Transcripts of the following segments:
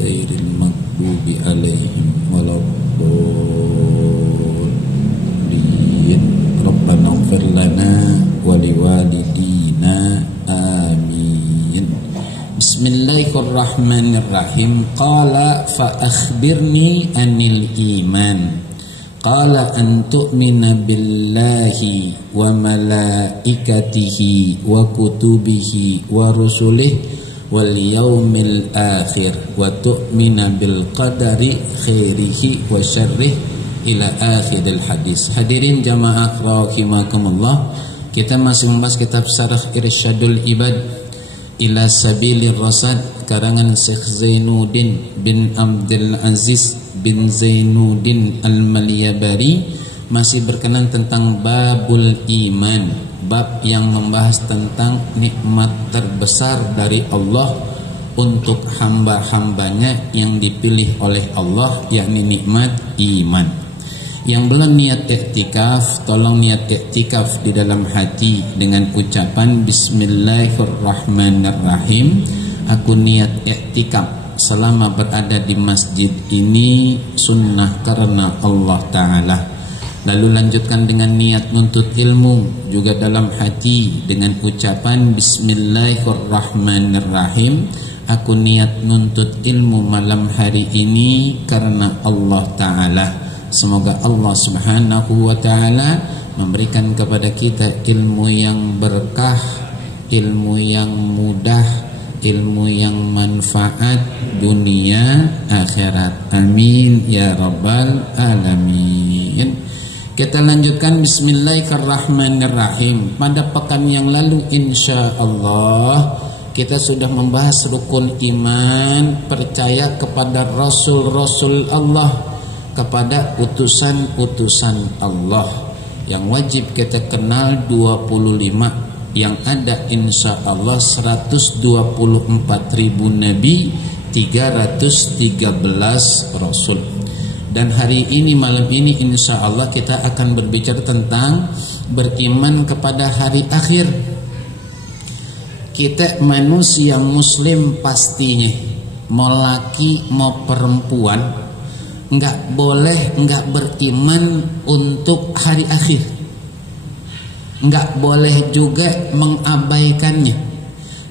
ghairil maghdubi alaihim waladdallin. Rabbana ighfir lana wa liwalidina amin. Bismillahirrahmanirrahim. Qala fa akhbirni anil iman. Qala an tu'mina billahi wa malaikatihi wa kutubihi wa rusulihi wal yaumil akhir wa tu'mina bil qadari khairihi wa syarrihi ila akhiril hadis. Hadirin jamaah rahimakumullah, kita masih membahas kitab Syarah Irsyadul Ibad ila Sabilir Rasyad karangan Syekh Zainuddin bin Abdul Aziz bin Zainuddin Al-Malyabari, masih berkenan tentang babul iman, bab yang membahas tentang nikmat terbesar dari Allah untuk hamba-hambanya yang dipilih oleh Allah, yakni nikmat iman. Yang belum niat iktikaf, tolong niat iktikaf di dalam hati dengan ucapan Bismillahirrahmanirrahim. Aku niat iktikaf selama berada di masjid ini sunnah karena Allah Ta'ala. Lalu lanjutkan dengan niat nuntut ilmu juga dalam hati dengan ucapan Bismillahirrahmanirrahim. Aku niat nuntut ilmu malam hari ini karena Allah Ta'ala. Semoga Allah Subhanahu wa Ta'ala memberikan kepada kita ilmu yang berkah, ilmu yang mudah, ilmu yang manfaat dunia akhirat. Amin ya rabbal alamin. Kita lanjutkan Bismillahirrahmanirrahim. Pada pekan yang lalu insyaallah kita sudah membahas rukun iman, percaya kepada rasul-rasul Allah, kepada utusan-utusan Allah yang wajib kita kenal 25, yang ada insya Allah 124.000 nabi, 313 rasul. Dan hari ini, malam ini insya Allah kita akan berbicara tentang beriman kepada hari akhir. Kita manusia muslim pastinya, mau laki mau perempuan, nggak boleh nggak beriman untuk hari akhir. Nggak boleh juga mengabaikannya.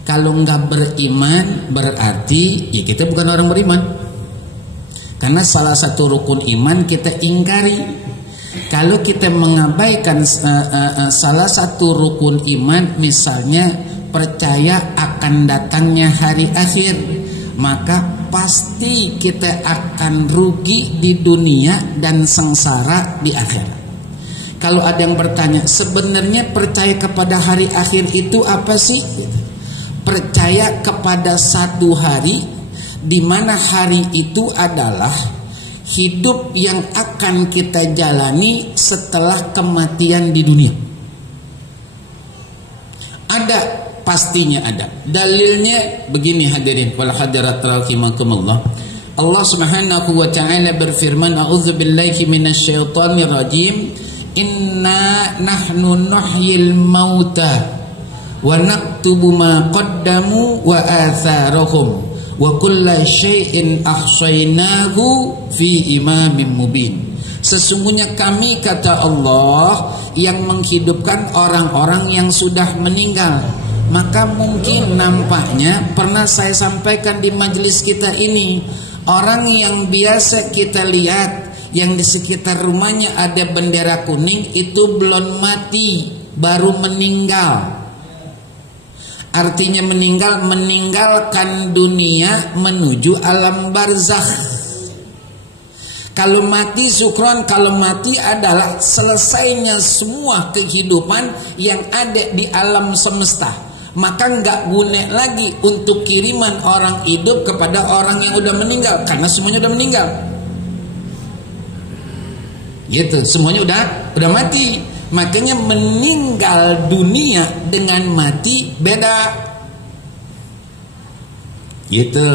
Kalau nggak beriman berarti ya kita bukan orang beriman. Karena salah satu rukun iman kita ingkari. Kalau kita mengabaikan salah satu rukun iman, misalnya percaya akan datangnya hari akhir, maka pasti kita akan rugi di dunia dan sengsara di akhirat. Kalau ada yang bertanya, sebenarnya percaya kepada hari akhir itu apa sih? Percaya kepada satu hari di mana hari itu adalah hidup yang akan kita jalani setelah kematian di dunia. Ada, pastinya ada. Dalilnya begini hadirin wal hadirat rahimakumullah. Allah Subhanahu wa Ta'ala berfirman, a'udzubillahi minasyaitonir rajim. Inna nahnu nuhyil mauta wa naktubu ma qaddamu wa atharahum wa kulla syai'in ahsaynahu fi imamin mubin. Sesungguhnya kami, kata Allah, yang menghidupkan orang-orang yang sudah meninggal. Maka mungkin nampaknya pernah saya sampaikan di majelis kita ini, orang yang biasa kita lihat yang di sekitar rumahnya ada bendera kuning, itu belum mati, baru meninggal. Artinya meninggalkan dunia menuju alam barzakh. Kalau mati syukron, kalau mati adalah selesainya semua kehidupan yang ada di alam semesta. Maka nggak guna lagi untuk kiriman orang hidup kepada orang yang udah meninggal, karena semuanya udah meninggal. Gitu, semuanya udah mati. Makanya meninggal dunia dengan mati beda. Gitu.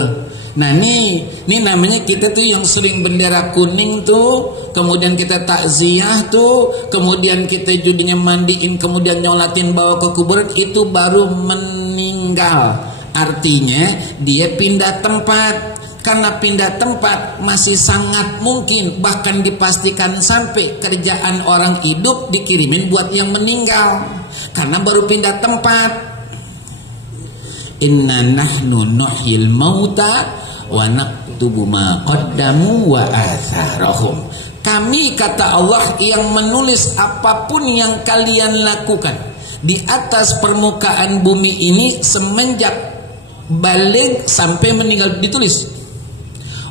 Nah ini namanya kita tuh yang sering bendera kuning tuh, kemudian kita takziah tuh, kemudian kita jadinya mandiin, kemudian nyolatin bawa ke kuburan, itu baru meninggal. Artinya dia pindah tempat. Karena pindah tempat masih sangat mungkin, bahkan dipastikan sampai kerjaan orang hidup dikirimin buat yang meninggal, karena baru pindah tempat. Inna nahnu nuhyil mauta wa naktubu ma qaddamu wa atharahum. Kami, kata Allah, yang menulis apapun yang kalian lakukan di atas permukaan bumi ini semenjak balik sampai meninggal, ditulis.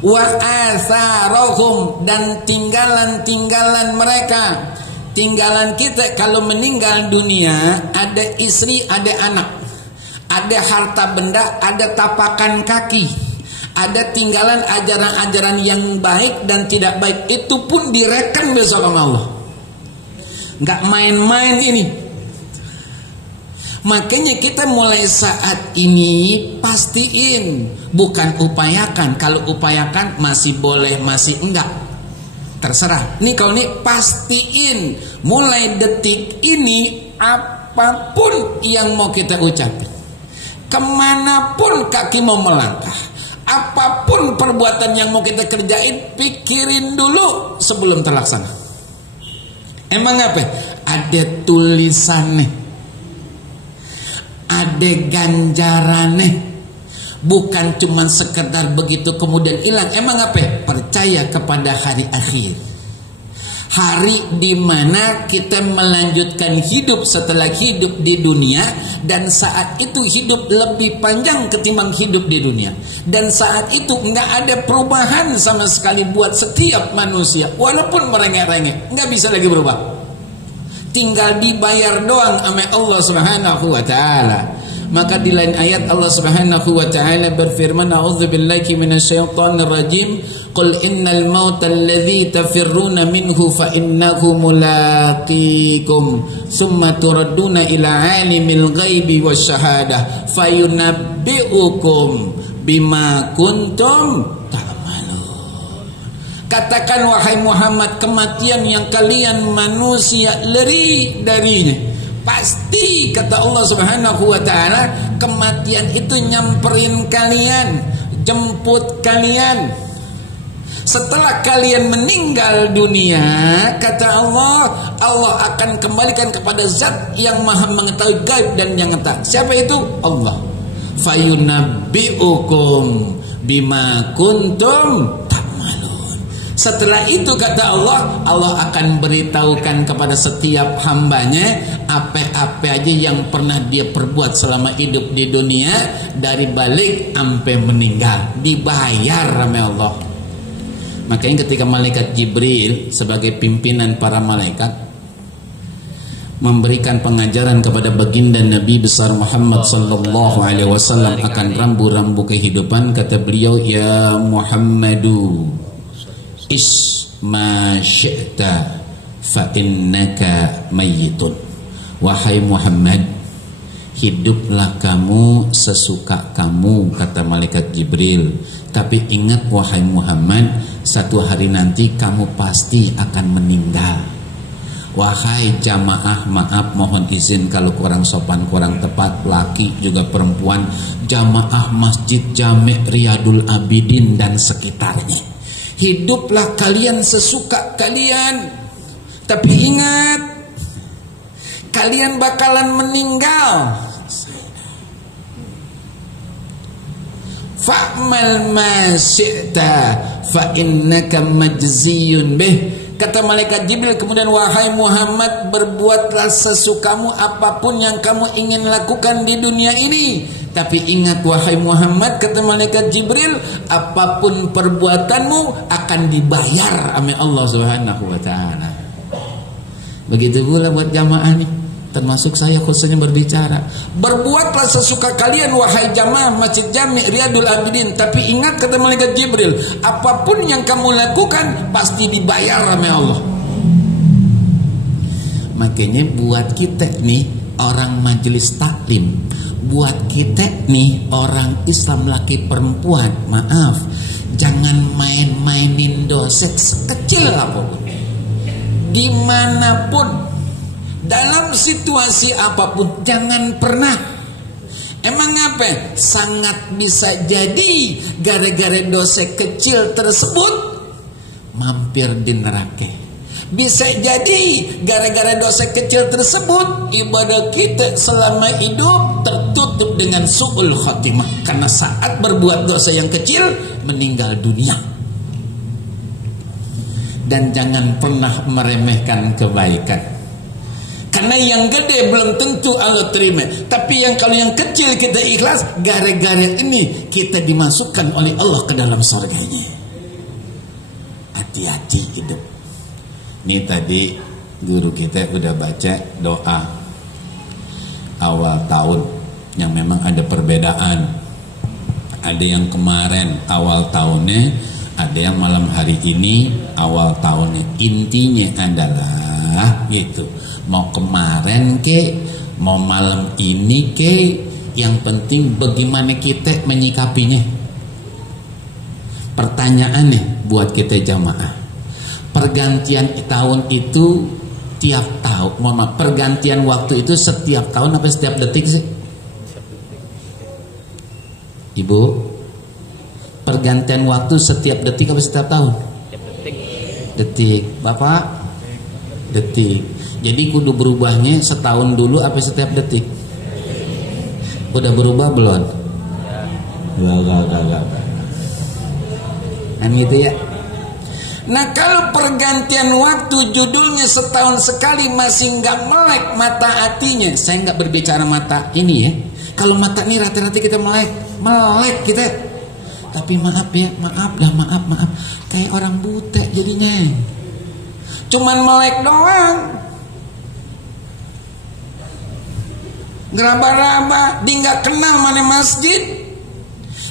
Wa atharahum, dan tinggalan-tinggalan mereka. Tinggalan kita kalau meninggal dunia, ada istri, ada anak, ada harta benda, ada tapakan kaki, ada tinggalan ajaran-ajaran yang baik dan tidak baik. Itu pun direkam besok sama Allah. Nggak main-main ini. Makanya kita mulai saat ini pastiin, bukan upayakan. Kalau upayakan masih boleh, masih enggak, terserah. Nih kalau nih pastiin, mulai detik ini apapun yang mau kita ucapin, kemanapun kaki mau melangkah, apapun perbuatan yang mau kita kerjain, pikirin dulu sebelum terlaksana. Emang apa? Ada tulisannya, ada ganjarannya, bukan cuma sekedar begitu kemudian hilang. Emang apa? Percaya kepada hari akhir, hari di mana kita melanjutkan hidup setelah hidup di dunia, dan saat itu hidup lebih panjang ketimbang hidup di dunia, dan saat itu nggak ada perubahan sama sekali buat setiap manusia, walaupun merengek-rengek nggak bisa lagi berubah. Tinggal dibayar doang sama Allah Subhanahu wa taala. Maka di lain ayat Allah Subhanahu wa taala berfirman, a'udzubillahi minasyaitonir rajim, qul innal mauta alladzi tafirruna minhu fa innahu mulaqikum tsumma turadduna ila alimil ghaibi wasyahadah fayunabbi'ukum bima kuntum ta'malun. Katakan wahai Muhammad, kematian yang kalian manusia lari darinya, pasti, kata Allah Subhanahu wa taala, kematian itu nyamperin kalian, jemput kalian. Setelah kalian meninggal dunia, kata Allah, Allah akan kembalikan kepada zat yang maha mengetahui gaib dan yang nyata. Siapa itu? Allah. Fayunabbi'ukum bima kuntum. Setelah itu, kata Allah, Allah akan beritahukan kepada setiap hambanya apa-apa aja yang pernah dia perbuat selama hidup di dunia, dari balik sampai meninggal, dibayar sama Allah. Makanya ketika malaikat Jibril sebagai pimpinan para malaikat memberikan pengajaran kepada baginda Nabi besar Muhammad sallallahu alaihi wasallam akan rambu-rambu kehidupan, kata beliau, ya Muhammadu ma syi'ta fa innaka mayyitun. Wahai Muhammad, hiduplah kamu sesuka kamu, kata malaikat Jibril. Tapi ingat wahai Muhammad, satu hari nanti kamu pasti akan meninggal. Wahai jamaah, maaf mohon izin kalau kurang sopan, kurang tepat, laki juga perempuan, jamaah Masjid Jami' Riyadul Abidin dan sekitarnya, hiduplah kalian sesuka kalian, tapi ingat, kalian bakalan meninggal. Fa'mal ma syi'ta fa innaka majziyun bih. Kata malaikat Jibril kemudian, wahai Muhammad, berbuatlah sesukamu apapun yang kamu ingin lakukan di dunia ini. Tapi ingat wahai Muhammad, kata malaikat Jibril, apapun perbuatanmu akan dibayar oleh Allah Subhanahu wa taala. Begitu pula buat jamaah nih, termasuk saya khususnya berbicara. Berbuatlah sesuka kalian wahai jamaah Masjid Jami' Riyadul Abidin, tapi ingat kata malaikat Jibril, apapun yang kamu lakukan pasti dibayar oleh Allah. Makanya buat kita nih orang majelis taklim, buat kita nih orang Islam laki perempuan, maaf, jangan main-mainin dosa sekecil apapun, dimanapun, dalam situasi apapun, jangan pernah Emang apa? Sangat bisa jadi gara-gara dosa kecil tersebut mampir di neraka. Bisa jadi gara-gara dosa kecil tersebut ibadah kita selama hidup tertutup dengan su'ul khatimah, karena saat berbuat dosa yang kecil meninggal dunia. Dan jangan pernah meremehkan kebaikan. Karena yang gede belum tentu Allah terima. Tapi kalau yang kecil kita ikhlas, gara-gara ini kita dimasukkan oleh Allah ke dalam surganya. Hati-hati hidup. Ini tadi guru kita udah baca doa awal tahun yang memang ada perbedaan. Ada yang kemarin awal tahunnya, ada yang malam hari ini awal tahunnya. Intinya adalah gitu. Mau kemarin ke, mau malam ini ke, yang penting bagaimana kita menyikapinya. Pertanyaannya buat kita jamaah, pergantian tahun itu tiap tahun, mohon maaf, pergantian waktu itu setiap tahun apa setiap detik sih? Ibu, pergantian waktu setiap detik apa setiap tahun? Detik. Bapak? Detik. Jadi kudu berubahnya setahun dulu apa setiap detik? Udah berubah belum? Gak. Kan gitu ya. Nah, kalau pergantian waktu judulnya setahun sekali masih nggak melek mata hatinya. Saya nggak berbicara mata ini ya. Kalau mata ini rata-rata kita melek kita. Tapi maaf ya, maaf. Kayak orang buta jadinya. Cuman melek doang. Ngeraba-raba, dia nggak kenal mana masjid,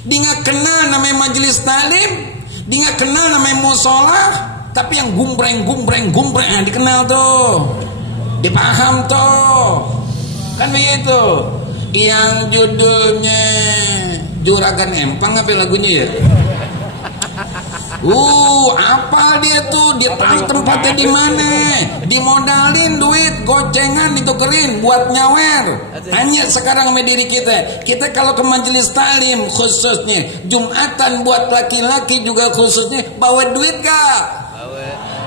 dia nggak kenal namanya majelis talim, dia nggak kenal namanya musola, tapi yang gumbreng, dikenal tuh, dia paham tuh, kan begitu. Yang judulnya Juragan Empang apa lagunya ya? Apal dia tuh, dia tahu tempatnya di mana. Dimodalin duit, gocengan ditukerin buat nyawer. Tanya sekarang sama diri kita. Kita kalau ke majelis talim khususnya Jumatan buat laki-laki juga khususnya, bawa duit gak?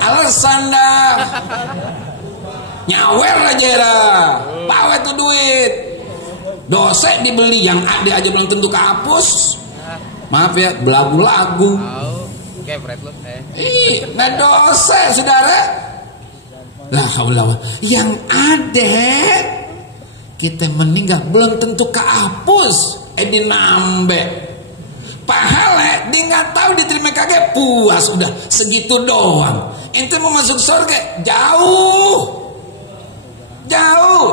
Alasan dah. Nyawer aja lah. Bawa tuh duit. Dosa dibeli, yang ada aja belum tentu kehapus. Maaf ya, belagu-lagu. Nah dosa saudara. Lah haula. Yang ada kita meninggal belum tentu kehapus. Dinambe pahala, dia nggak tahu diterima kagak, puas udah segitu doang. Ente mau masuk surga jauh.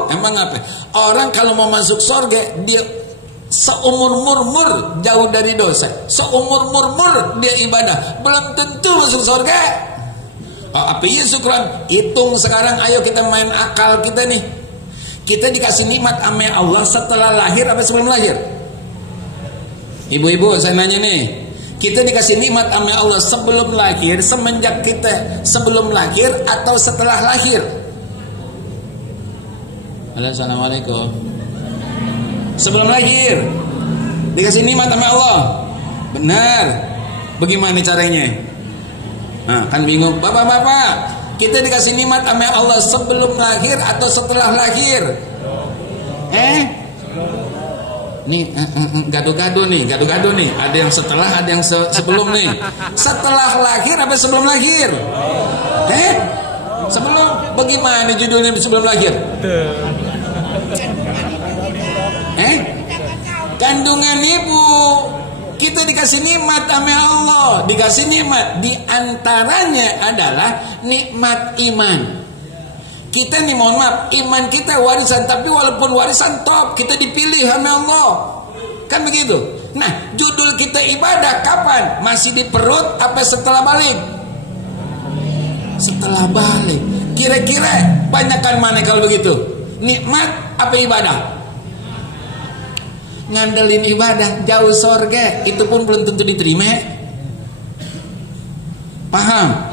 Emang apa? Orang kalau mau masuk surga dia seumur murmur jauh dari dosa, seumur murmur dia ibadah, belum tentu masuk surga. Apa iya syukuran? Hitung sekarang, ayo kita main akal kita nih. Kita dikasih nikmat sama Allah setelah lahir apa sebelum lahir? Ibu-ibu saya nanya nih, kita dikasih nikmat sama Allah sebelum lahir, semenjak kita sebelum lahir atau setelah lahir? Assalamualaikum. Sebelum lahir dikasih nikmat sama Allah, benar? Bagaimana caranya? Nah, kan bingung, bapak-bapak. Kita dikasih nikmat sama Allah sebelum lahir atau setelah lahir? Nih gaduh-gaduh nih. Ada yang setelah, ada yang sebelum nih. Setelah lahir apa sebelum lahir? Sebelum. Bagaimana judulnya sebelum lahir? Kandungan ibu. Kita dikasih nikmat sama Allah, dikasih nikmat, di antaranya adalah nikmat iman. Kita nih mohon maaf, iman kita warisan, tapi walaupun warisan top, kita dipilih sama Allah. Kan begitu. Nah, judul kita ibadah kapan? Masih di perut apa setelah balik? Setelah balik. Kira-kira banyakkan mana kalau begitu? Nikmat apa ibadah? Ngandelin ibadah, jauh sorga, itu pun belum tentu diterima. Paham?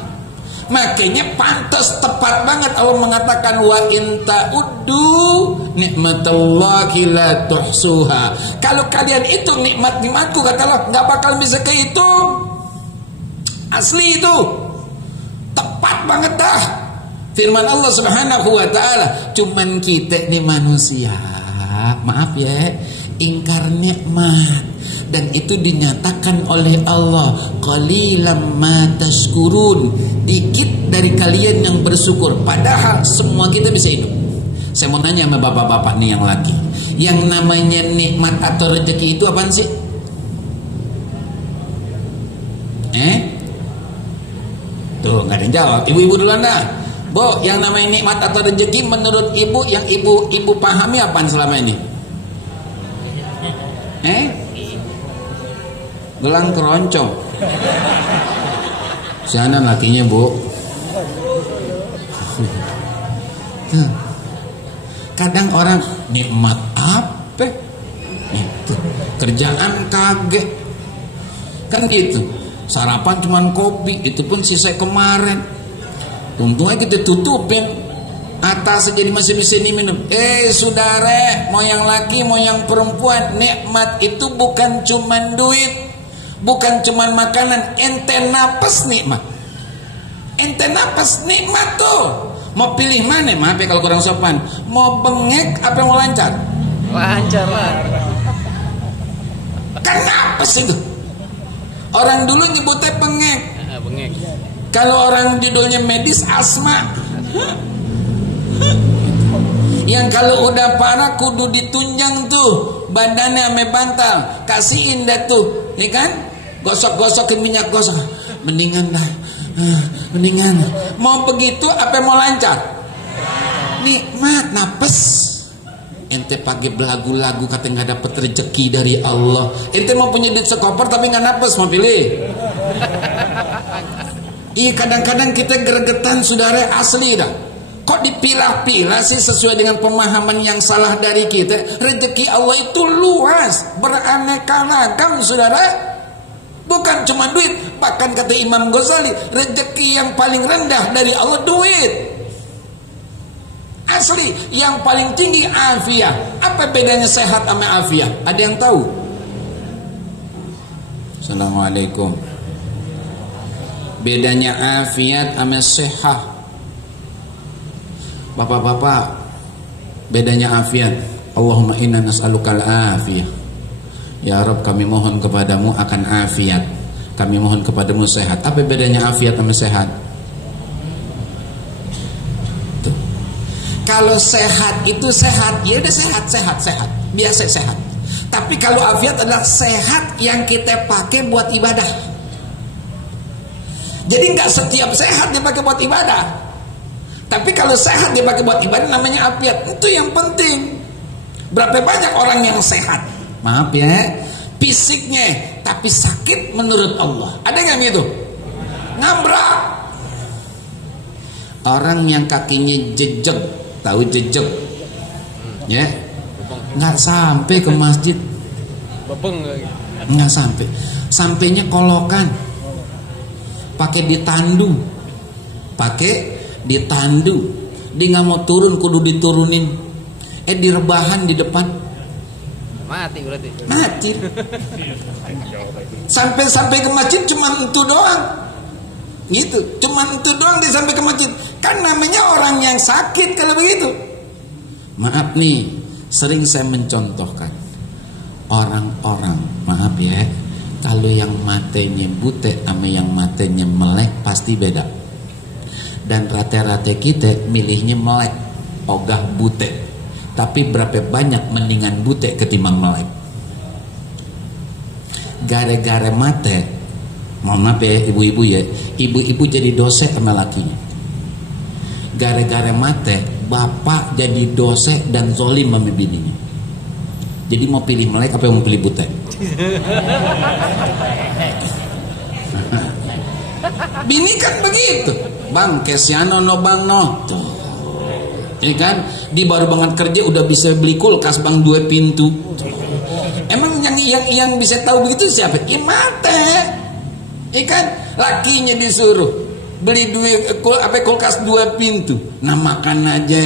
Makanya pantas tepat banget Allah mengatakan wa in ta'uddu nikmatallahi la tuhsuha. Kalau kalian hitung nikmat-nikmatku kata Allah enggak bakal bisa kehitung. Asli itu. Tepat banget dah. Firman Allah Subhanahu wa taala, cuman kita nih manusia, maaf ya, ingkar nikmat. Dan itu dinyatakan oleh Allah, qalilam ma tashkurun, dikit dari kalian yang bersyukur. Padahal semua kita bisa hidup. Saya mau nanya sama bapak-bapak nih yang laki, yang namanya nikmat atau rezeki itu apaan sih? Tuh nggak ada yang jawab. Ibu-ibu duluan dah. Bu, yang namanya nikmat atau rezeki menurut ibu, yang ibu pahami apaan selama ini? Gelang keroncong. Sianan lakinya, Bu. Kadang orang nikmat apa? Itu kerjaan kaget. Kan gitu. Sarapan cuman kopi, itu pun sisa kemarin. Untungnya kita tutupin atas jadi masih bisa diminum. Saudara, mau yang laki mau yang perempuan, nikmat itu bukan cuman duit, bukan cuman makanan. Ente napas nikmat. Ente napas nikmat tuh. Mau pilih mana? Maaf ya kalau kurang sopan. Mau bengek apa mau lancar? Lancar lah. Kan napas itu. Orang dulu nyebutnya bengek. Bengek. Kalau orang judulnya medis asma. Yang kalau udah parah kudu ditunjang tuh badannya ame bantal, kasihin dah tuh, ya kan? Gosok-gosokin minyak gosok. Mendingan dah. Mendingan. Mau begitu apa mau lancar? Nikmat napes. Ente pagi belagu-lagu kata nggak dapet rezeki dari Allah. Ente mau punya duit sekoper tapi nggak napes, mau pilih? Iya, kadang-kadang kita gregetan saudara, asli dah. Kok dipilah-pilah sih sesuai dengan pemahaman yang salah dari kita? Rezeki Allah itu luas, beraneka ragam saudara. Bukan cuma duit, bahkan kata Imam Ghazali, rezeki yang paling rendah dari Allah duit. Asli, yang paling tinggi afiat. Apa bedanya sehat sama afiat? Ada yang tahu? Assalamualaikum. Bedanya afiat sama sehat. Bapak-bapak, bedanya afiat. Allahumma inna nas'alukal afiyah. Ya Rabb, kami mohon kepadamu akan afiat. Kami mohon kepadamu sehat. Apa bedanya afiat sama sehat? Tuh. Kalau sehat itu sehat, ya udah sehat. Biasa sehat. Tapi kalau afiat adalah sehat yang kita pakai buat ibadah. Jadi nggak setiap sehat dipakai buat ibadah. Tapi kalau sehat dipakai buat ibadah namanya afiat. Itu yang penting. Berapa banyak orang yang sehat, maaf ya, fisiknya, tapi sakit menurut Allah. Ada nggak gitu? Ngambrak. Orang yang kakinya jejeg, tahu jejeg? Ya, nggak sampai ke masjid. Nggak sampai. Sampainya kolokan. Pakai ditandu. Dia nggak mau turun, kudu diturunin. Di rebahan di depan. Mati berarti. Mati. Sampai ke masjid cuma itu doang. Gitu, cuma itu doang dia sampai ke masjid. Kan namanya orang yang sakit kalau begitu. Maaf nih, sering saya mencontohkan orang-orang, maaf ya, kalau yang matanya butek sama yang matanya melek pasti beda. Dan rata-rata kita milihnya melek, ogah butek. Tapi berapa banyak mendingan butek ketimbang melek. Gara-gara mate, mohon maaf ya ibu-ibu ya, ibu-ibu jadi dosa sama lakinya. Gara-gara mate, bapak jadi dosa dan zolim sama bininya. Jadi mau pilih melek apa mau pilih butek? Bini kan begitu, bang kesiano no bang no tuh. Ya kan, di baru banget kerja udah bisa beli kulkas bang 2 pintu. Emang yang bisa tahu begitu siapa? Ya mate. Ya kan, lakinya disuruh beli kulkas 2 pintu. Nah makan aja.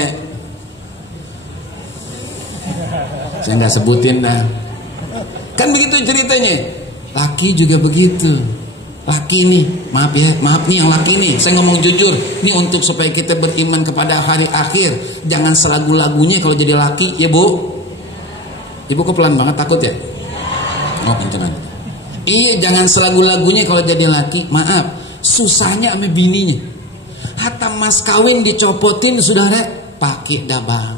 Saya nggak sebutin dah. Kan begitu ceritanya. Laki juga begitu. Laki nih, maaf nih yang laki nih, saya ngomong jujur. Ini untuk supaya kita beriman kepada hari akhir. Jangan selagu-lagunya kalau jadi laki, ya Bu. Ibu kok pelan banget, takut ya? Oh kenceng aja. Iya, jangan selagu-lagunya kalau jadi laki. Maaf, susahnya sama bininya. Hatta mas kawin dicopotin, saudara, pakai dah bang.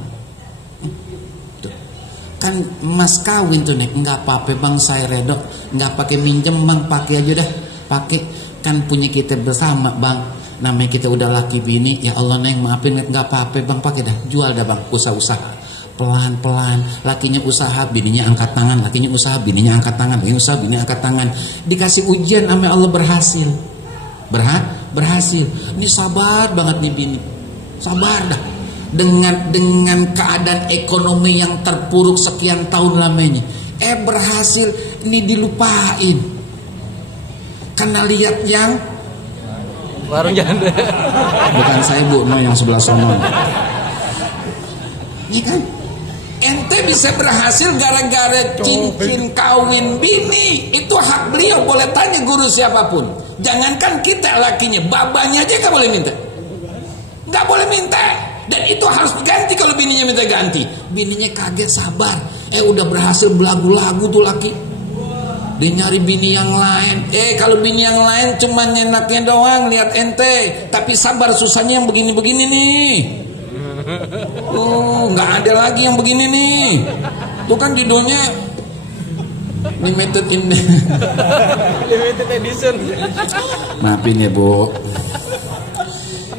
Kan mas kawin tuh nih, nggak apa-apa bang, saya redok, nggak pakai minjem bang, pakai aja dah, pakai, kan punya kita bersama bang, namanya kita udah laki bini, ya Allah neng maafin, nggak apa-apa bang, pakai dah, jual dah bang, usaha pelan-pelan, lakinya usaha, bininya angkat tangan, lakinya usaha, bininya angkat tangan, lakinya usaha, bininya angkat tangan, dikasih ujian sama Allah berhasil, berhasil, ini sabar banget nih bini, sabar dah. Dengan keadaan ekonomi yang terpuruk sekian tahun lamanya, berhasil, ini dilupain karena lihat yang warung janda. Bukan saya Bu, no, yang sebelah sono. Iya kan, ente bisa berhasil gara-gara cincin kawin bini, itu hak beliau, boleh tanya guru siapapun. Jangankan kita lakinya, babanya aja gak boleh minta, gak boleh minta. Dan itu harus ganti kalau bininya minta ganti. Bininya kaget, sabar. Udah berhasil belagu-lagu tuh laki. Dia nyari bini yang lain. Kalau bini yang lain cuma nyenaknya doang, lihat ente. Tapi sabar, susahnya yang begini-begini nih. Nggak ada lagi yang begini nih. Tuh kan judulnya limited edition. Maafin ya Bu.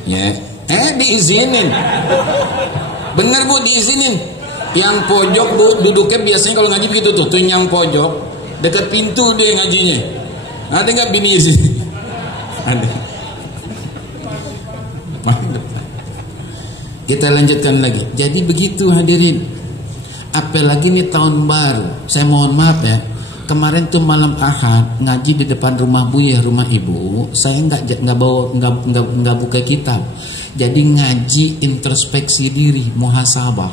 Ya. Diizinin. Bener Bu, diizinin. Yang pojok Bu, duduknya biasanya kalau ngaji begitu tuh yang pojok dekat pintu dia ngajinya. Ada nggak bini sih? Ada. Kita lanjutkan lagi. Jadi begitu hadirin. Apalagi nih tahun baru. Saya mohon maaf ya. Kemarin tuh malam Ahad ngaji di depan rumah Buya, rumah Ibu. Saya nggak buka kitab. Jadi ngaji introspeksi diri, muhasabah.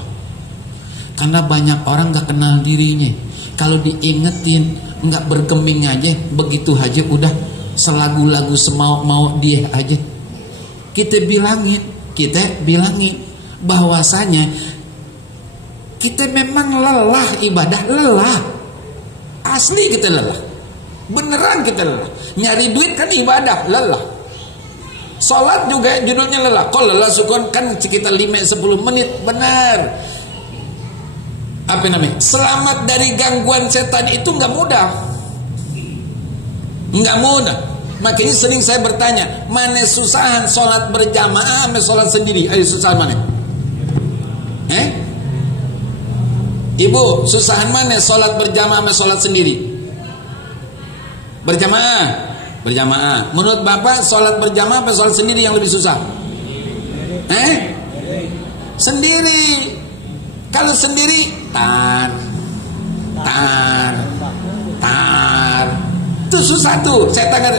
Karena banyak orang nggak kenal dirinya. Kalau diingetin, nggak bergeming aja, begitu aja udah selagu-lagu semau dia aja. Kita bilangin bahwasanya kita memang lelah ibadah, lelah. Asli kita lelah. Beneran kita lelah. Nyari duit kan ibadah, lelah. Sholat juga judulnya lelah. Kok lelah sukun kan sekitar 5-10 menit. Benar. Apa namanya? Selamat dari gangguan setan itu nggak mudah. Nggak mudah. Makanya sering saya bertanya, mana susahan sholat berjamaah sama sholat sendiri? Ayo susahan mana? Ibu, susahan mana sholat berjamaah sama sholat sendiri? Berjamaah. Menurut Bapak sholat berjamaah apa sholat sendiri yang lebih susah? Sendiri. Kalau sendiri tar. Itu susah tuh. Saya tanya,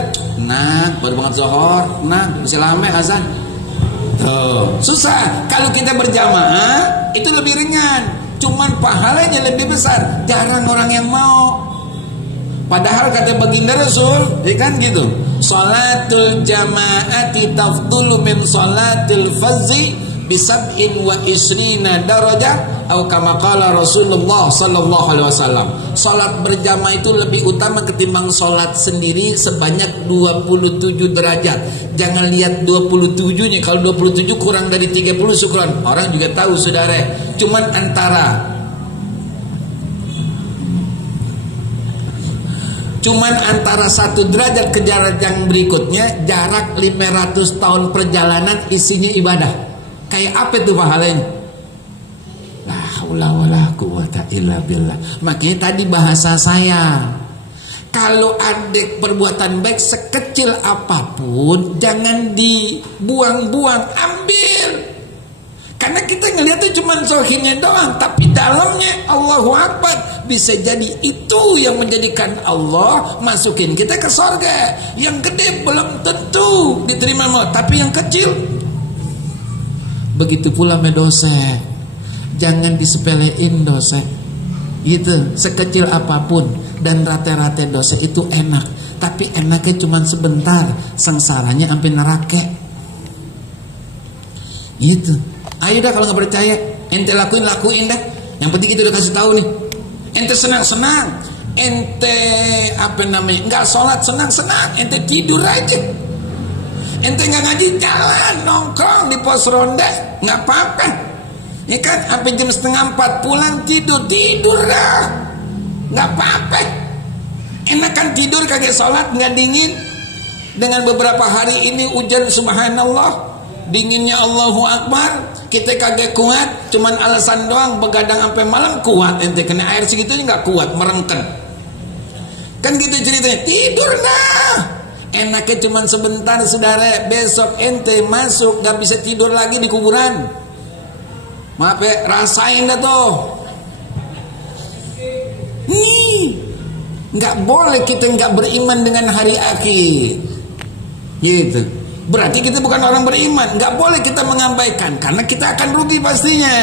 baru banget zuhur, masih lama azan. Tuh, susah. Kalau kita berjamaah itu lebih ringan. Cuman pahalanya lebih besar. Jarang orang yang mau. Padahal kata baginda Rasul, ya kan gitu. Salatul jama'ati tafdulu min salatil fardhi bisab'in wa isrina darajah atau kama qala Rasulullah sallallahu alaihi wasallam. Salat berjamaah itu lebih utama ketimbang salat sendiri sebanyak 27 derajat. Jangan lihat 27-nya. Kalau 27 kurang dari 30 syukran. Orang juga tahu saudara. Cuman antara satu derajat ke jarak yang berikutnya, jarak 500 tahun perjalanan isinya ibadah. Kayak apa tuh pahalanya? La haula wala quwata illa billah. Makanya tadi bahasa saya, kalau ada perbuatan baik sekecil apapun jangan dibuang-buang, ambil. Karena kita ngelihatnya cuma zahirnya doang, tapi dalamnya Allahu Akbar. Bisa jadi itu yang menjadikan Allah masukin kita ke surga. Yang gede belum tentu diterima maut, tapi yang kecil. Begitu pula dosa. Jangan disepelein dosa. Gitu, sekecil apapun. Dan rata-rata dosa itu enak, tapi enaknya cuma sebentar, sengsaranya sampai neraka. Gitu. Ayo dah kalau nggak percaya, ente lakuin dah. Yang penting kita udah kasih tahu nih. Ente senang-senang, ente nggak sholat senang-senang, ente tidur aja. Ente nggak ngaji jalan nongkrong di pos ronda, nggak apa-apa. Ya kan, sampai jam 3:30 pulang tidur dah, nggak apa-apa. Enakan tidur kagak sholat, nggak dingin. Dengan beberapa hari ini hujan subhanallah, dinginnya Allahu Akbar. Kita kagak kuat, cuman alasan doang, begadang sampai malam kuat. Ente kena air segitu nggak kuat, merengken. Kan gitu ceritanya. Tidur dah. Enaknya cuman sebentar saudara. Besok ente masuk nggak bisa tidur lagi di kuburan. Maaf ya, rasain dah tuh. Nggak boleh kita nggak beriman dengan hari akhir. Gitu. Berarti kita bukan orang beriman. Gak boleh kita mengabaikan, karena kita akan rugi pastinya.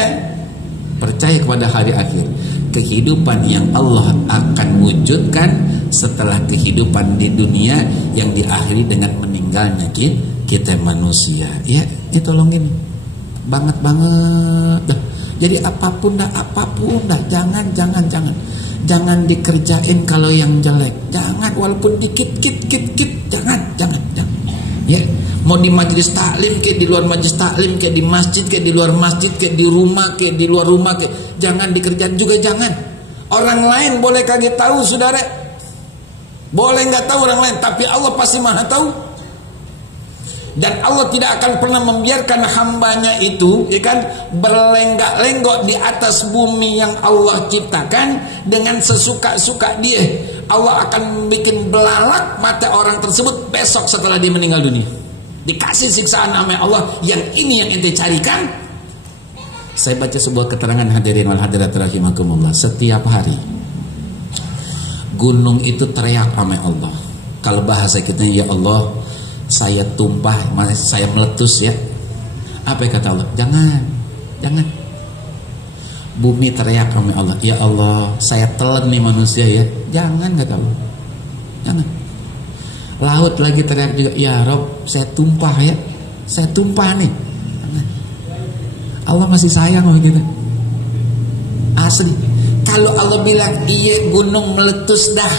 Percaya kepada hari akhir, kehidupan yang Allah akan wujudkan setelah kehidupan di dunia yang diakhiri dengan meninggalnya kita manusia. Ya, tolongin banget. Jadi apapun dah, jangan dikerjain kalau yang jelek. Jangan, walaupun dikit, jangan. Ya, mau di majelis taklim kayak di luar majelis taklim, kayak di masjid, kayak di luar masjid, kayak di rumah, kayak di luar rumah, kayak jangan dikerjain juga, jangan. Orang lain boleh kaget tahu saudara, boleh nggak tahu orang lain, tapi Allah pasti maha tahu. Dan Allah tidak akan pernah membiarkan hambanya itu, ya kan, berlenggak-lenggok di atas bumi yang Allah ciptakan dengan sesuka-suka dia. Allah akan bikin belalak mata orang tersebut besok setelah dia meninggal dunia. Dikasih siksaan sama Allah. Yang ini yang ente carikan. Saya baca sebuah keterangan hadirin wal hadirat rahimakumullah. Setiap hari gunung itu teriak sama Allah. Kalau bahasa kita, ya Allah, saya tumpah, saya meletus ya. Apa yang kata Allah? Jangan. Bumi teriak sama Allah, ya Allah, saya telan nih manusia ya. Jangan, kata Allah. Jangan. Laut lagi teriak juga, ya Rob, saya tumpah ya. Saya tumpah nih. Jangan. Allah masih sayang sama kita. Asli. Kalau Allah bilang, iya gunung meletus dah,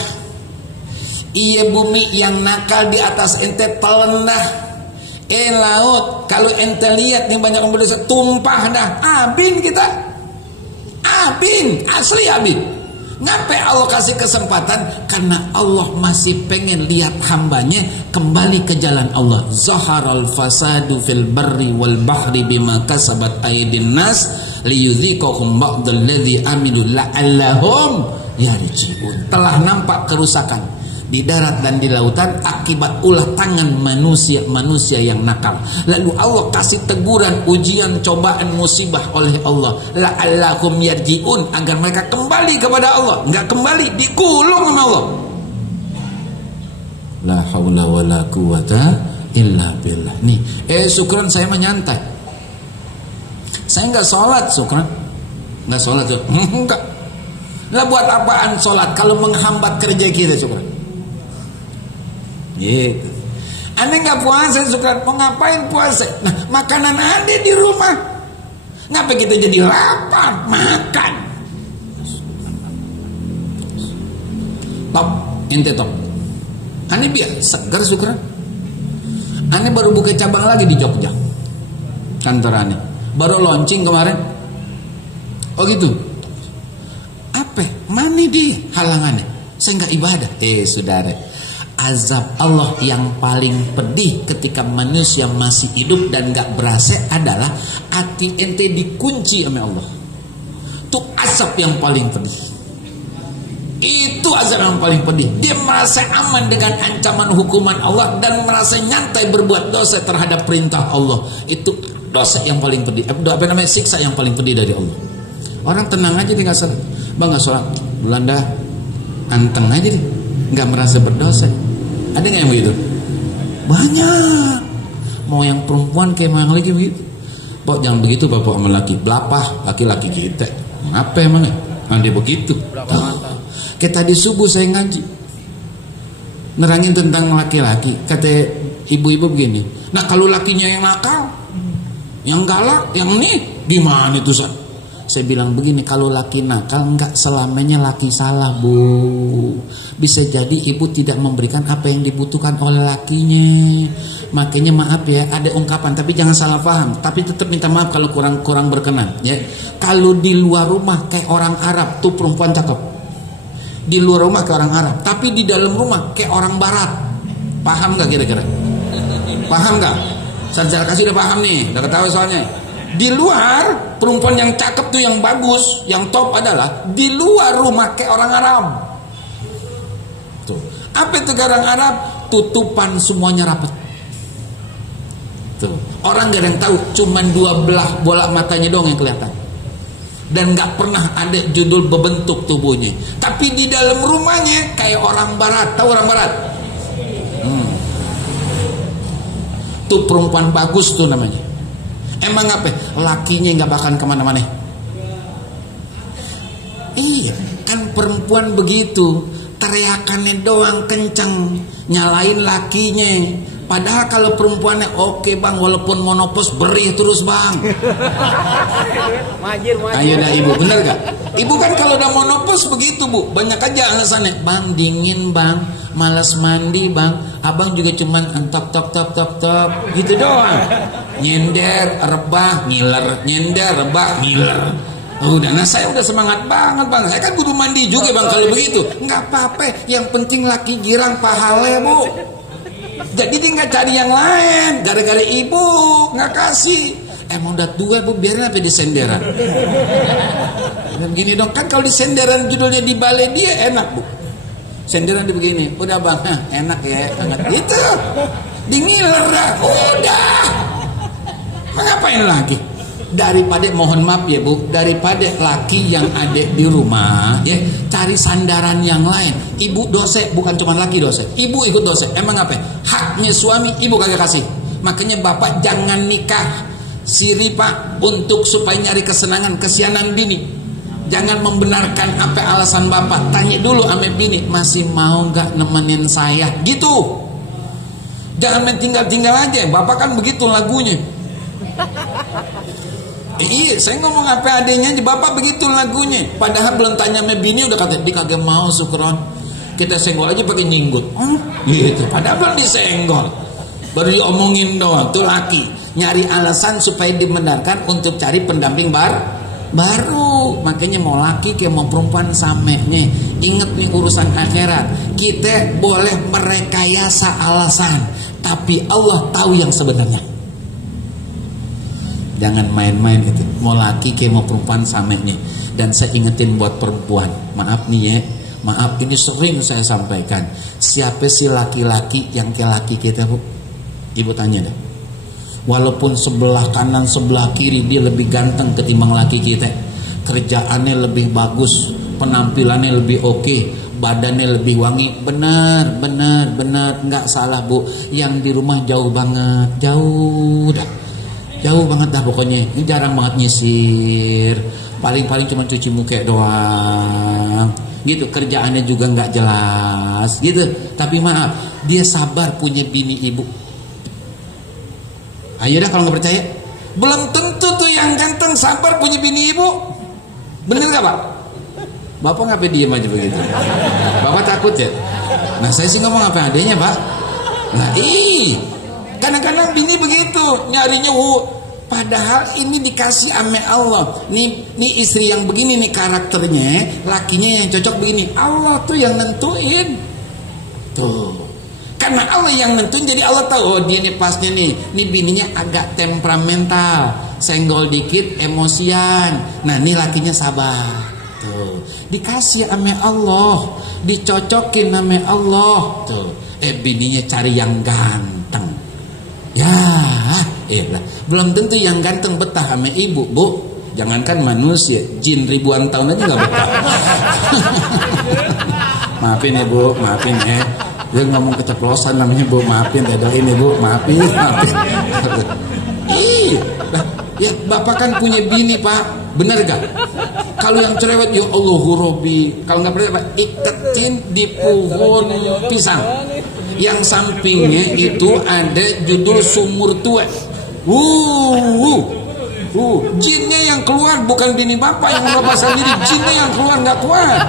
iya bumi yang nakal di atas ente telan dah, laut kalau ente lihat nih banyak berdosa, tumpah dah, abin kita. Abin, asli abin. Ngapain Allah kasih kesempatan? Karena Allah masih pengen lihat hambanya kembali ke jalan Allah. Zaharal fasadu fil barri wal bahri bima kasabat aydin nas liyudhiqahum ba'dal ladzi amilu la'allahum yarji'un. Telah nampak kerusakan di darat dan di lautan akibat ulah tangan manusia yang nakal. Lalu Allah kasih teguran, ujian, cobaan, musibah oleh Allah. La'allahum yarji'un, agar mereka kembali kepada Allah. Enggak kembali, dikulung sama Allah. La haula wala quwata illa billah. Nih, syukran saya menyantai. Saya enggak sholat syukran. Enggak sholat syukran. Enggak. Lah buat apaan sholat kalau menghambat kerja kita syukran? Gitu. Aneh nggak puasa syukran, mau ngapain puasa? Nah, makanan ada di rumah, ngapa kita jadi lapar makan? Top, ente top. Aneh biar segar syukran. Aneh baru buka cabang lagi di Jogja, kantor aneh. Baru launching kemarin. Oh gitu. Apa? Mana di halangannya? Saya nggak ibadah. Saudara. Azab Allah yang paling pedih ketika manusia masih hidup dan gak berasa adalah hati ente dikunci sama Allah. Itu azab yang paling pedih. Itu azab yang paling pedih. Dia merasa aman dengan ancaman hukuman Allah dan merasa nyantai berbuat dosa terhadap perintah Allah. Itu dosa yang paling pedih, apa namanya, siksa yang paling pedih dari Allah. Orang tenang aja dia nggak sholat, bang nggak sholat, Belanda anteng aja dia, nggak merasa berdosa. Ada nggak yang begitu? Banyak. Mau yang perempuan kayak mau yang laki begitu. Pok jangan begitu bapak sama laki, belapah laki-laki kita. Ngapa emangnya? Dia begitu. Kayak tadi subuh saya ngaji, nerangin tentang laki-laki. Kata ibu-ibu begini, nah kalau lakinya yang nakal, yang galak, yang ini gimana itu San? Saya bilang begini, kalau laki nakal enggak selamanya laki salah, Bu. Bisa jadi ibu tidak memberikan apa yang dibutuhkan oleh lakinya. Makanya maaf ya, ada ungkapan tapi jangan salah paham. Tapi tetap minta maaf kalau kurang berkenan ya. Kalau di luar rumah kayak orang Arab tuh perempuan cakep. Di luar rumah kayak orang Arab, tapi di dalam rumah kayak orang Barat. Paham gak kira-kira? Paham gak? Saya kasih udah paham nih, udah ketahui soalnya. Di luar perempuan yang cakep tuh yang bagus, yang top adalah di luar rumah kayak orang Arab. Tuh. Apa itu orang Arab? Tutupan semuanya rapat. Tuh. Orang gak ada yang tahu, cuman dua belah bola matanya doang yang kelihatan. Dan gak pernah ada judul berbentuk tubuhnya. Tapi di dalam rumahnya kayak orang Barat. Tahu orang Barat? Tuh perempuan bagus tuh namanya. Emang apa? Lakinya nggak bakal kemana-mana. Iya, kan perempuan begitu, teriakannya doang kenceng, nyalain lakinya. Padahal kalau perempuannya oke bang, walaupun monopos berih terus bang. Majir. Ayo dah ibu, bener gak? Ibu kan kalau udah monopos begitu bu, banyak aja alasannya. Bang dingin bang, malas mandi bang, abang juga cuman top gitu doang. Nyender, rebah, ngiler, nyender, rebah, ngiler. Udah, nah saya udah semangat banget bang. Saya kan kudu mandi juga bang kalau begitu. Nggak apa-apa, yang penting laki girang pahala bu. Jadi dia nggak cari yang lain. Gara-gara ibu nggak kasih. Emang udah tua bu, biarin apa di senderan. Begini dong, kan kalau di senderan judulnya di balai dia enak bu. Senderan di begini, udah bang, enak ya, hangat gitu. Dingiler dah, udah. Ngapain lagi? Daripada mohon maaf ya bu, daripada laki yang ada di rumah ya, cari sandaran yang lain. Ibu dosa, bukan cuma laki dosa, ibu ikut dosa. Emang apa? Haknya suami ibu kagak kasih. Makanya bapak jangan nikah siri pak untuk supaya nyari kesenangan, kesianan bini. Jangan membenarkan apa alasan bapak. Tanya dulu ame bini, masih mau nggak nemenin saya gitu. Jangan main tinggal-tinggal aja. Bapak kan begitu lagunya. Iya, saya ngomong apa adanya aja. Bapak begitu lagunya. Padahal belum tanya sama bini udah kata dia kagak mau Sukron. Kita senggol aja pakai nyinggut. Gitu. Padahal belum disenggol. Baru diomongin doang. Tuh laki nyari alasan supaya dibenarkan untuk cari pendamping baru. Makanya mau laki kayak mau perempuan samanya. Ingat nih urusan akhirat. Kita boleh merekayasa alasan, tapi Allah tahu yang sebenarnya. Jangan main-main itu. Mau laki kayak mau perempuan samanya. Dan saya ingetin buat perempuan, maaf nih ya, maaf ini sering saya sampaikan. Siapa sih laki-laki yang kayak laki kita bu? Ibu tanya deh. Walaupun sebelah kanan sebelah kiri dia lebih ganteng ketimbang laki kita, kerjaannya lebih bagus, penampilannya lebih oke, badannya lebih wangi, benar, nggak salah bu. Yang di rumah jauh banget, jauh banget dah pokoknya. Ini jarang banget nyisir, paling cuma cuci muka doang gitu. Kerjaannya juga nggak jelas gitu. Tapi maaf, dia sabar punya bini ibu. Ayo dah kalau nggak percaya, belum tentu tuh yang ganteng sabar punya bini ibu. Bener gak pak? Bapak ngapain diem aja begitu? Bapak takut ya? Nah saya sih ngomong apa adanya pak. Nah kadang-kadang bini begitu nyarinya. Padahal ini dikasih ame Allah. Nih istri yang begini nih karakternya, lakinya yang cocok begini. Allah tuh yang nentuin. Tuh. Karena Allah yang nentuin, jadi Allah tahu oh dia nih pasnya nih bininya agak temperamental, senggol dikit emosian. Nah nih lakinya sabar. Tuh. Dikasih ame Allah, dicocokin ame Allah. Tuh. Bininya cari yang ganteng. Ya. Iya lah. Belum tentu yang ganteng betah sama ibu, Bu. Jangankan manusia, jin ribuan tahun aja nggak betah. Maafin ya Bu, maafin ya. Dia ngomong keceplosan namanya Bu, maafin ya doain ya Bu, maafin. Ih, ya Bapak kan punya bini Pak, bener gak? Kalau yang cerewet, ya Allah Robi. Kalau nggak pernah iketin di pohon pisang. Yang sampingnya itu ada judul sumur tua. Jinnya yang keluar bukan bini bapak yang bapak sendiri, jinnya yang keluar nggak kuat.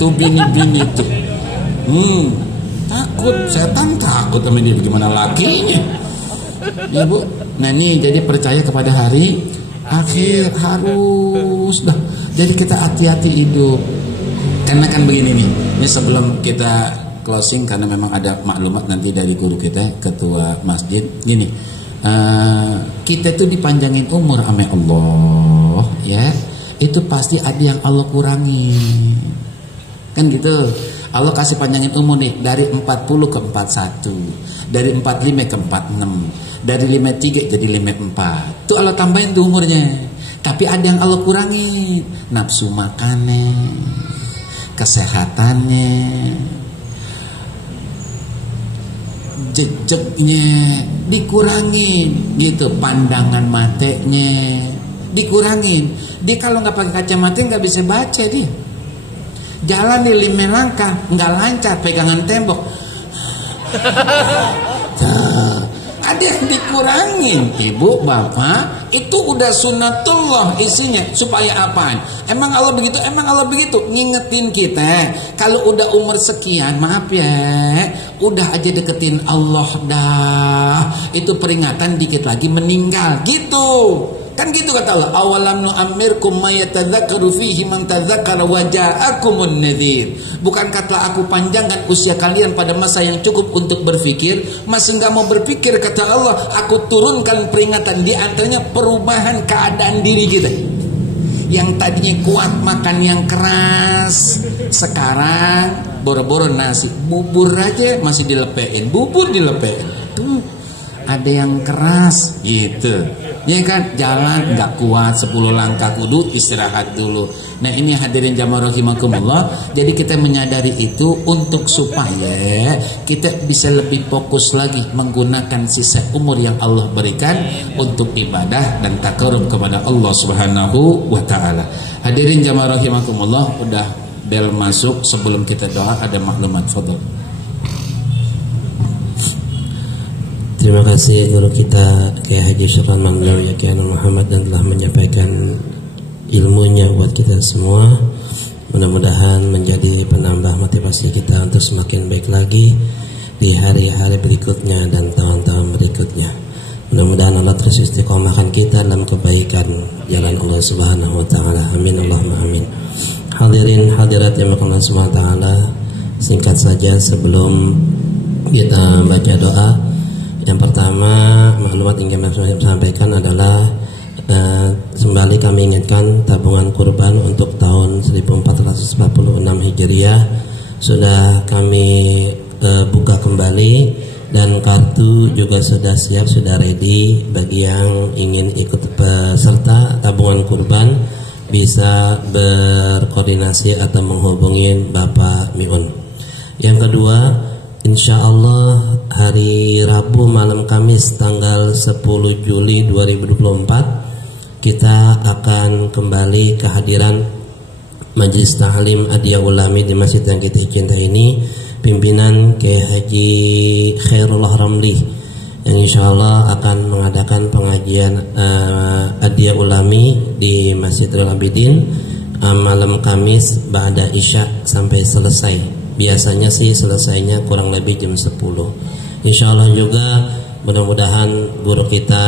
Tuh bini-bini tuh. Takut, setan takut sama dia, bagaimana lakinya? Ya Bu, nah nih jadi percaya kepada hari akhir harus dah. Jadi kita hati-hati hidup. Karena kan begini nih, ini sebelum kita closing karena memang ada maklumat nanti dari guru kita, ketua masjid. Gini, kita tuh dipanjangin umur sama Allah, ya. Itu pasti ada yang Allah kurangi. Kan gitu. Allah kasih panjangin umur nih dari 40 ke 41, dari 45 ke 46, dari 53 jadi 54. Tuh Allah tambahin tuh umurnya. Tapi ada yang Allah kurangi, nafsu makannya, kesehatannya, jejaknya dikurangin gitu, pandangan matanya dikurangin. Dia kalau nggak pakai kacamata nggak bisa baca dia. Jalan di 5 langkah nggak lancar, pegangan tembok. Ada yang dikurangin, ibu bapak. Itu udah sunatullah isinya. Supaya apaan? Emang Allah begitu? Emang Allah begitu? Ngingetin kita. Kalau udah umur sekian, maaf ya, udah aja deketin Allah dah. Itu peringatan dikit lagi meninggal. Gitu. Kan gitu kata Allah, awalam nu'ammirkum ma yatadzakkaru fihi man tadzakkara wa ja'akumun nadhir. Bukan kata aku panjangkan usia kalian pada masa yang cukup untuk berpikir, masih enggak mau berpikir kata Allah, aku turunkan peringatan, di antaranya perubahan keadaan diri kita. Yang tadinya kuat makan yang keras, sekarang boro-boro nasi, bubur aja masih dilepein, bubur dilepein. Tuh, ada yang keras gitu. Ya kan, jalan nggak kuat 10 langkah, kudu istirahat dulu. Nah ini hadirin jamaah rahimakumullah. Jadi kita menyadari itu untuk supaya kita bisa lebih fokus lagi menggunakan sisa umur yang Allah berikan untuk ibadah dan takarrub kepada Allah Subhanahu wa taala. Hadirin jamaah rahimakumullah, udah bel masuk. Sebelum kita doa ada maklumat, fadhil. Terima kasih guru kita Kiai Haji Syukran Mamlau ya Kiai Muhammad, dan telah menyampaikan ilmunya buat kita semua. Mudah-mudahan menjadi penambah motivasi kita untuk semakin baik lagi di hari-hari berikutnya dan tahun-tahun berikutnya. Mudah-mudahan Allah terus istiqomahkan kita dalam kebaikan jalan Allah Subhanahu wa taala. Amin Allahumma amin. Hadirin hadirat yang Allah Subhanahu wa taala, singkat saja sebelum kita baca doa. Yang pertama, maklumat yang kami sampaikan adalah kembali kami ingatkan tabungan kurban untuk tahun 1446 Hijriah sudah kami buka kembali, dan kartu juga sudah siap, sudah ready. Bagi yang ingin ikut peserta tabungan kurban bisa berkoordinasi atau menghubungi Bapak Miun. Yang kedua, insya Allah hari Rabu malam Kamis tanggal 10 Juli 2024 kita akan kembali kehadiran Majelis Ta'lim Adiyah Ulami di masjid yang kita cintai ini, pimpinan Kiai Haji Khairullah Ramli, yang insya Allah akan mengadakan pengajian Adiyah Ulami di Masjidil Abidin malam Kamis ba'da Isya sampai selesai. Biasanya sih selesainya kurang lebih jam 10. Insya Allah juga mudah-mudahan guru kita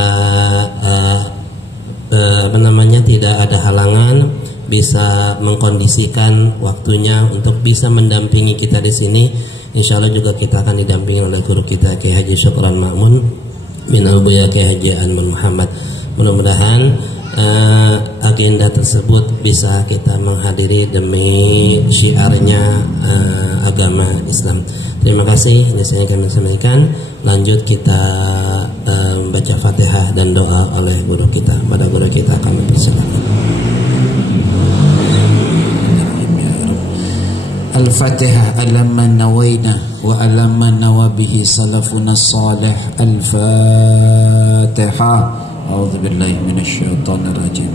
tidak ada halangan, bisa mengkondisikan waktunya untuk bisa mendampingi kita di sini. Insya Allah juga kita akan didampingi oleh guru kita Kiai Haji Syukran Ma'mun bin Al-Buya Kiai Haji Anman Muhammad. Mudah-mudahan agenda tersebut bisa kita menghadiri demi syiarnya agama Islam. Terima kasih, hanya saya akan sampaikan. Lanjut kita membaca Fatihah dan doa oleh guru kita. Pada guru kita kami persilakan. Al-Fatihah ala man nawaina wa ala man nawabihi salafuna salih. Al-Fatihah. A'udzu billahi minasyaitonir rajim.